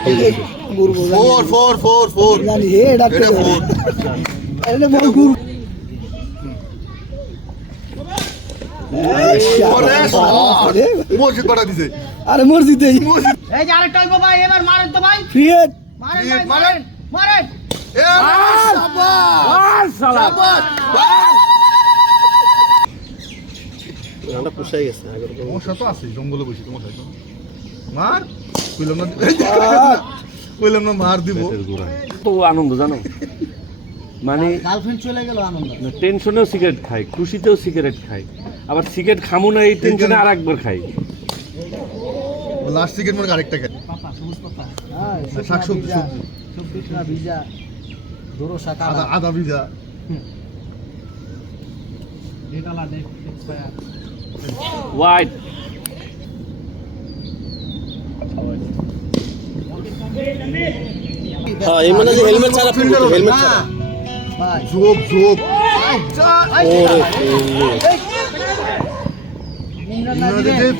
4 জানি হে এটা 4 আরে বল গুরু মসজিদ বাড়া দিছে আরে মসজিদে এই যে আরেকটা হইবো ভাই এবার মারেন তো ভাই ক্রিয়েট মারেন ভাই মারেন মারেন এ শাবাশ শাবাশ আমরা পুষাই গেছে আগের সমস্যা তো আছে জঙ্গলে বসে তোমার সাথে মার কইলাম না মার দিব তো আনন্দ জানো মানে গার্লফ্রেন্ড চলে গেল আনন্দ টেনশনেও সিগারেট খাই খুশিতেও সিগারেট খাই আবার সিগারেট খামো না এই টেনশনে আর একবার খাই লাস্ট সিগারেট মানে আরেকটা খাই পাপা সবুজ পাপা শাকসবজি সবজি না ভিজা দোরো শাক আদা ভিজা এটা লা দেখ এক্সপায়ার হোয়াইট হ্যাঁ এই মানে যে হেলমেট ছাড়া ফিল্ডার হেলমেট ছাড়া ভাই যোগ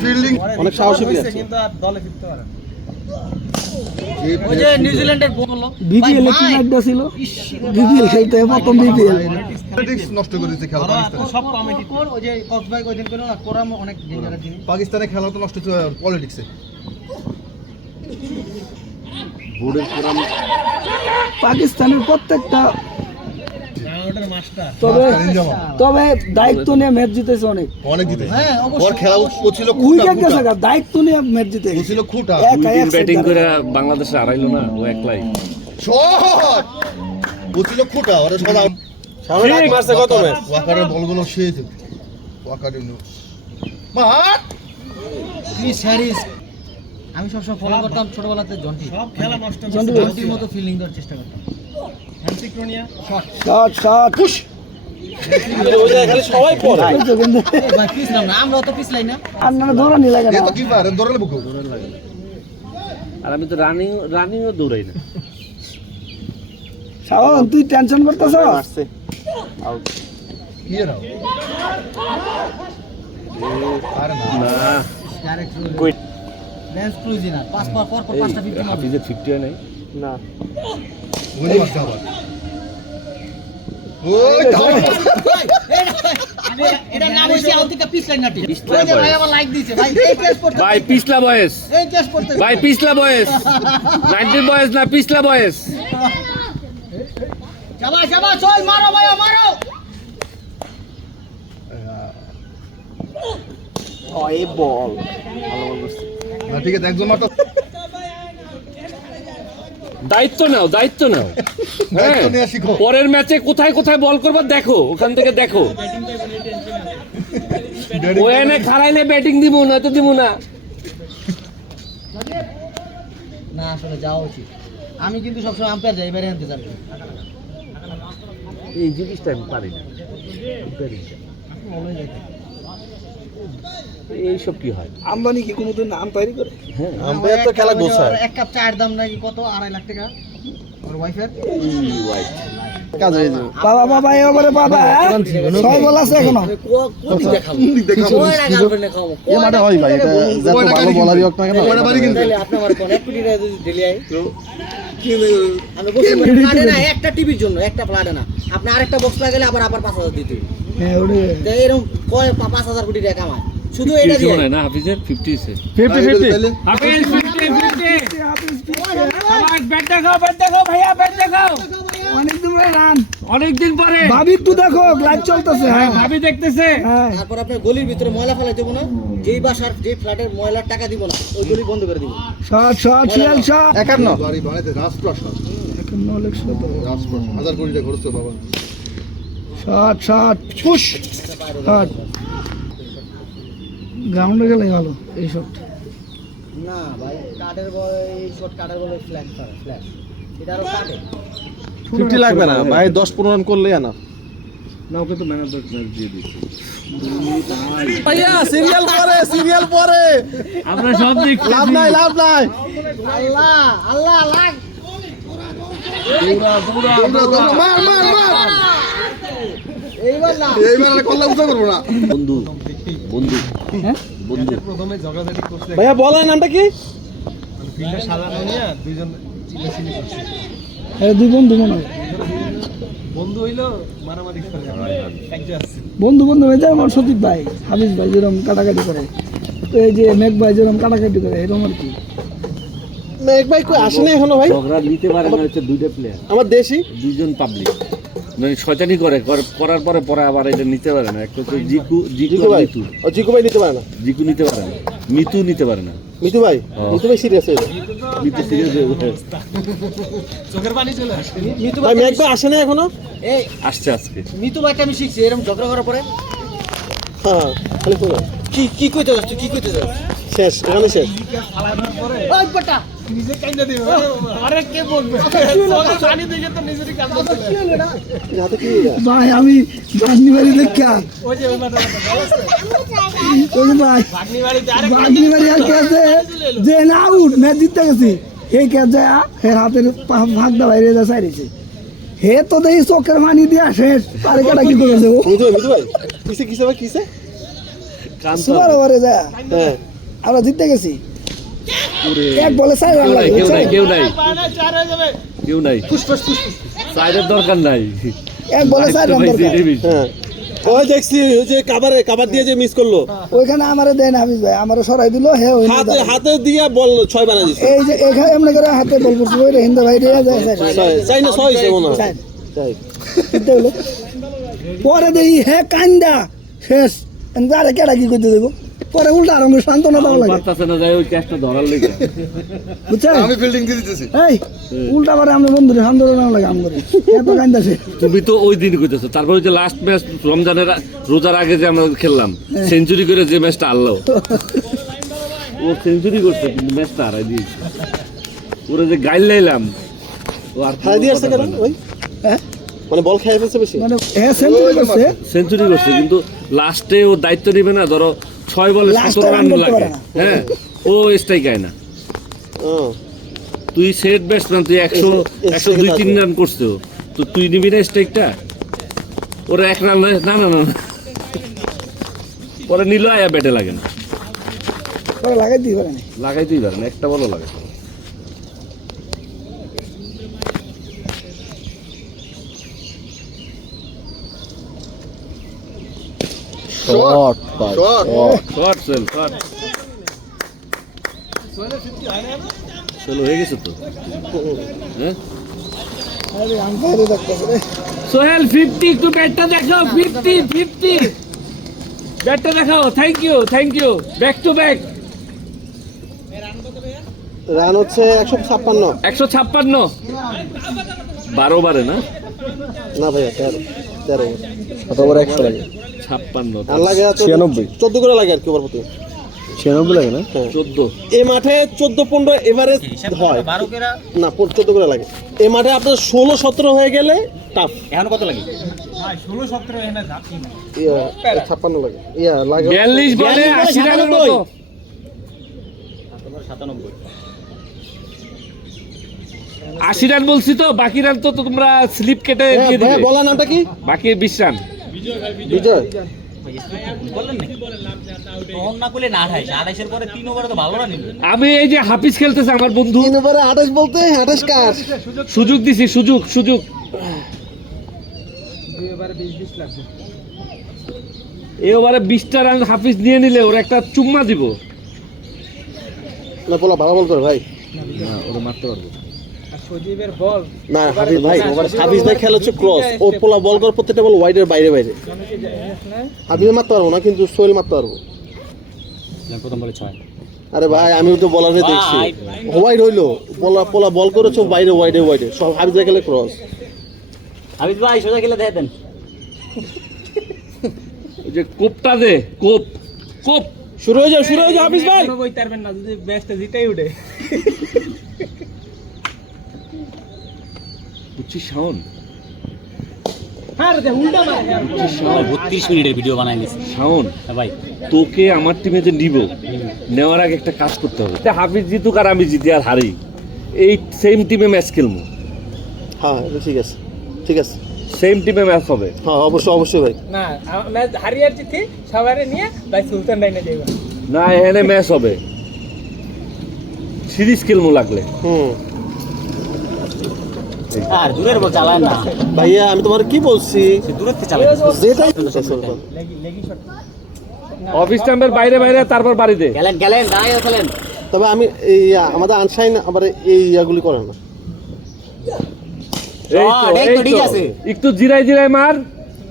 ফিল্ডিং অনেক সাহসী প্লেয়ার কিন্তু আর দলে ফিরতে পারে ওই যে নিউজিল্যান্ডের বল বিপিএল এ কি লাগদা ছিল বিপিএল খেলতে প্রথম বিপিএল নষ্ট করে দিয়েছে খেলা পাকিস্তান সব কমেডি কোর ওই যে কক্সবাই ওই দিন করে না কোরাম অনেক ডেঞ্জারাস জিনিস পাকিস্তানের খেলা তো নষ্ট হচ্ছে পলিটিক্সে বোর্ডের পুরান পাকিস্তানের প্রত্যেকটা ওটার মাস্টার তবে তবে দায়িত্ব নিয়ে ম্যাচ জিতেছে অনেক জিতে হ্যাঁ ওর অবশ্যই খেলা ও ছিল উইকেট গেছে দায়িত্ব নিয়ে ম্যাচ জিতে ও ছিল খুঁটা ব্যাটিং করে বাংলাদেশে হারাইলো না ও একলাই শট ও ছিল খুঁটা ওরে সদা সামনে রাখ মারছে কত ম্যাচ ওয়াকারের বলগুলো শেষ ওয়াকার মার ক্রিস হ্যারিস আমি সবসময় ফলো করতাম ছোটবেলাতে জন্টি সব খেলা নষ্ট জন্টির মতো ফিল্ডিং দেওয়ার চেষ্টা করতাম হ্যান্সিক্রোনিয়া শট শট পুশ ওই জায়গায় খালি সবাই পড়ে ভাই পিছলাম না আমরা তো পিছলাই না আর না দৌড়ানি লাগে এ না তো কিপার দৌড়ালে বুকো আর আমি তো রানিংও দৌড়াই না শাওন তুই টেনশন করতেছ মারছে আউট কি এর আরে না না ডাইরেক্ট কই লেন্স ক্রুজিনার পাঁচ পর পাঁচটা 50 মারবে হাফিজের 50 হয় নাই না ওই মারছে আবার ওই এটা নাম হইছে আউটিকা পিছলাই নাটি পিছলা ওই যে ভাই বয়স। আমার লাইক দিছে ভাই এই টেস্ট করতে ভাই পিছলা বয়স এই টেস্ট করতে ভাই পিছলা বয়স 90 বয়স না পিছলা বয়স যাবা যাবা চল মারো ভাই মারো ও এই বল না ঠিক আছে একজন মারতো দায়িত্ব নাও দায়িত্ব নিয়ে শিখো পরের ম্যাচে কোথায় কোথায় বল করবা দেখো ওখান থেকে দেখো ও এনে খারাইলে ব্যাটিং দিব না তো দিব না না আসলে যাওয়া উচিত আমি কিন্তু সবসময় আম্পায়ার যাই এবারে আনতে চাই এই জিনিসটা আমি পারি না এইসব কি হয় আমদানি কি কোনোদিন নাম তৈরি করে হ্যাঁ আম্পায়ার তো খেলা গোছায় এক কাপ চায়ের দাম নাকি কত 2.5 লাখ টাকা ওর ওয়াইফের কাজ হয়ে যাবে বাবা বাবা এবারে বাবা ছয় বল আছে এখনো এ মাঠে হয় ভাই এটা যত ভালো বলারই হোক না কেন ওটা বাড়ি কিন্তু আপনি আমার কোন এক কোটি টাকা যদি ডেলি আই আমি বলছি ফ্ল্যাটে না একটা টিভির জন্য একটা ফ্ল্যাটে না আপনি আরেকটা বক্স লাগালে আবার 5000 দিতে হ্যাঁ ওরে এরকম কয় 5000 কোটি টাকা কামায় শুধু এটা দিয়ে না হাফিজের 50 আছে 50 হাফিজ 50 সবাই ব্যাট দেখাও ভাইয়া ব্যাট দেখাও অনেকদিন পরে রান অনেকদিন পরে ভাবি একটু দেখো লাইভ চলতেছে হ্যাঁ ভাবি দেখতেছে হ্যাঁ তারপর আপনার গলির ভিতরে ময়লা ফেলাই দেবো না যেই বাসার যে ফ্ল্যাটের ময়লার টাকা দিব না ওই গলি বন্ধ করে দিব শট শট শিয়াল শট 51 বাড়ি বানাইতে রাজপ্রাসাদ এখন নলেজ তো রাজপ্রাসাদ 1000 কোটি টাকা খরচ বাবা শট শট পুশ শট গ্রাউন্ডে গেলে ভালো এই শট না ভাই কার্ডের বল এই শর্ট কার্ডের বলে ফ্ল্যাশ ফ্ল্যাশ এটা আরো কাটে 50 লাগবে না ভাই 10 15 রান করলেই না না ওকে তো ম্যান অফ দ্য ম্যাচ দিয়ে দিই ভাইয়া সিরিয়াল পরে আমরা সব দেখতেছি লাভ নাই আল্লাহ আল্লাহ লাগ দৌড়া মার এইবার না এইবার আর কল্লা উঠা করব না বন্ধু বন্ধু হ্যাঁ বন্ধু ভাইয়া বলেন নামটা কি সাজানো নিয়ে দুইজন চিল্লাচিল্লি করছে। এরা দুই বন্ধু মনে হয় বন্ধু হইলো মারামারি করে একজন আছে বন্ধু হয়ে যায় আমার সতীপ ভাই হাফিজ ভাই যেরকম কাটাকাটি করে তো এই যে মেঘ ভাই যেরকম কাটাকাটি করে এরকম আর কি মেঘ ভাই কই আসে না এখনো ভাই? ঝগড়া নিতে পারে না হচ্ছে দুইটা প্লেয়ার, আমার দেশি দুইজন পাবলিক মানে শয়তানি করার পরে আবার এটা নিতে পারে না। একটা হচ্ছে জিকু জিকু ভাই, মিতু। ও জিকু ভাই নিতে পারে না, জিকু নিতে পারে না, মিতু নিতে পারে না। মিতু ভাই, হ্যাঁ। মিতু ভাই সিরিয়াস হয়ে যায়। মিতু সিরিয়াস চোখের পানি চলে আসে। মিতু ভাই মেঘ ভাই আসে না এখনো? এই আসছে আজকে। মিতু ভাইটা আমি শিখছি এরকম ঝগড়া করার পরে হ্যাঁ খালি শোনো, কি কইতে যাস তুই কি কইতে যাস শেষ এখানে শেষ। ওই বেটা নিজে কাইন্দা দিবে আরে কে বলবে চোখের পানি দেখে তো নিজেরই কান্না চলে আসে। যাতে কি এটা? ভাই আমি ভাগ্নি বাড়ি দেখা ওই যে ওই বেটা ওই যে ভাই ভাগ্নি বাড়িতে আরে ভাগ্নি বাড়ি আর কে আছে যে না আউট ম্যাচ জিততে গেছি এই কে যায় হে হাতের ভাগদা বাইরে যা সাইরেছে হে তো দেখি চোখের পানি দিয়া শেষ আরে কাটা কি করে দেবো মিতু ভাই কিসে ভাই কিসে? সুপার ওভারে যায় হ্যাঁ আমরা জিততে গেছি এক বলে 4 রান লাগে কেউ নাই চার হয়ে যাবে কেউ নাই, সাইডের দরকার নাই। এক বলে 4 রান দরকার হ্যাঁ ওই দেখছি ওই যে কাভার দিয়ে যে মিস করলো, ওইখানে আমারে দেয় না হাফিজ ভাই আমারে সরাই দিল হে ওই হাতে দিয়ে বল 6 বানা দিছে। এই যে এখানে এমনি করে হাতে বল পড়ছে ওই হিন্দু ভাই রে যায় চাই না 6 হইছে মনে হয়। চাই চাই জিততে হলো পরে দেখি হে কান্দা শেষ আরে কেডা কি করতে দেবো পরে উল্টা রঙে সান্ত্বনা দেওয়া লাগে পারতাছে না যায় ওই ক্যাচটা ধরার লেগে। বুঝছেন আমি ফিল্ডিং দিয়ে দিতেছি। এই উল্টা পারে আমরা বন্ধুরে সান্ত্বনা দেওয়া লাগে আমগরে এত কান্দাছে তুমি তো ওই দিন কইতেছো, তারপর ওই যে লাস্ট ম্যাচ রমজানের রোজার আগে যে আমরা খেললাম সেঞ্চুরি করে যে ম্যাচটা হারলো, ও সেঞ্চুরি করছে কিন্তু ম্যাচটা হারাই দিয়েছে। ওরা যে গাইল লাইলাম ও আর হাই দিয়ে আসছে কেন ওই? হ্যাঁ মানে বল খেয়ে ফেলছে বেশি। মানে হে সেঞ্চুরি করছে সেঞ্চুরি করছে কিন্তু লাস্টে ও দায়িত্ব নিবে না। ধরো 6 বলে Last 17 রান run করতে লাগে, পারে না। হ্যাঁ ও স্ট্রাইক আয় না। ও তুই সেট ব্যাটসম্যান, তুই 100-102-3 রান করছো, তো তুই নিবি না স্ট্রাইকটা? ওরা 1 রান না না না পরে নিল আয়া ব্যাটে লাগে না, পরে লাগাই দিই পারে না লাগাইতেই পারে না, একটা বলও লাগে। শট শট শর্ট সেল শর্ট চলো হয়ে গেছে তো। হ্যাঁ আরে আম্পায়ারে দেখতেছে রে সোহেল 50, একটু ব্যাটটা দেখাও। 50 ব্যাটটা দেখাও। Thank you back to back. Run হচ্ছে 156। 156 12 বারে না না ভাইয়া 13 কত বড় 100 লাগে 56 আর লাগে 96 14 করে লাগে আর কি ওভার প্রতি 96 লাগে না 14 এই মাঠে 14-15 এভারেজ হয় 12 কেরা না 14 করে লাগে এই মাঠে আপনার 16-17 হয়ে গেলে টাফ এখন কত লাগে ভাই 16 17 এখানে যাচ্ছি না 56 লাগে লাগে 42 বলে 80 রানের মতো 97 80 রান বলছি তো, বাকি রান তো তোমরা স্লিপ কেটে দিয়ে ভাইয়া দিবে। বলার নামটা কি? বাকি 20 রান। বিজয় বললেন না তখন না করলে না 28 এর পরে 3 ওভারে তো ভালো রান নিবে আমি এই যে হাফিজ খেলতেছে আমার বন্ধু, 3 ওভারে 28 বলতে 28 কার সুযোগ দিছি, সুযোগ এই ওভারে 20টা রান হাফিজ নিয়ে নিলে ওর একটা চুম্মা দিব না বলা ভালো বল করে ভাই না, ওরা মারতে পারবো। না হাফিজ ভাই হাফিজ ভাই খেলা হচ্ছে ক্রস ওর পোলা বল করে প্রত্যেকটা বল ওয়াইডের বাইরে হাফিজ মারতে পারবো না কিন্তু সোহেল মারতে পারবো। প্রথম বলে 6 আরে ভাই আমি তো বলারে দেখছি ওয়াইড হইলো পোলা বল করেছো বাইরে ওয়াইডে সব হাফিজ ভাই খেলে ক্রস। হাবিব ভাই সোজা খেলে দেন ওই যে কোপটা দে, কোপ শুরু হয়ে যাও হাফিজ ভাই বই পারবেন না যদি ম্যাচটা জিতেই উঠে বুঝছিস শাওন? হ্যাঁ রে উল্টা মার 32 মিনিটের ভিডিও বানাই নিছি শাওন ভাই তোকে আমার টিমে যে নিব, নেওয়ার আগে একটা কাজ করতে হবে। হাফিজ জিতুক আর আমি জিতি আর হারি, এই সেম টিমে ম্যাচ খেলবো। হ্যাঁ ঠিক আছে সেম টিমে ম্যাচ হবে। হ্যাঁ অবশ্যই ভাই না ম্যাচ হারিয়ার জিতি সবারে নিয়ে ভাই সুলতান ডাইনা যাইবা না এখানে ম্যাচ হবে, সিরিজ খেলমু লাগলে। আর দূরের বল চালায় না ভাইয়া আমি তোমার কি বলছি, দূরত্বে চালায় যেটাই অফিস টাইমের বাইরে বাইরে তারপর বাড়িতে। গেলেন দাঁড়াই খেলেন। তবে আমি এই আমাদের আনসাইন আবার এই ইয়াগুলি করে না। এই তো ঠিক আছে, একটু জিরাই মার।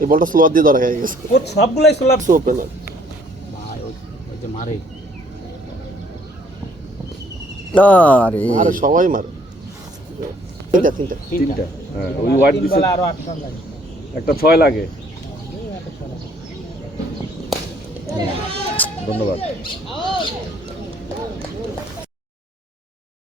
এই বলটা স্লোয়ার দিয়ে ধরা হয়ে গেছে। ও সবগুলাই সোলার সো পেল ভাই ওই যে মারে আরে আরে সবাই মারে। তিনটা হ্যাঁ, ওই ওয়াইড দিছে, আরো 8 রান লাগে। একটা 6 লাগে। ধন্যবাদ।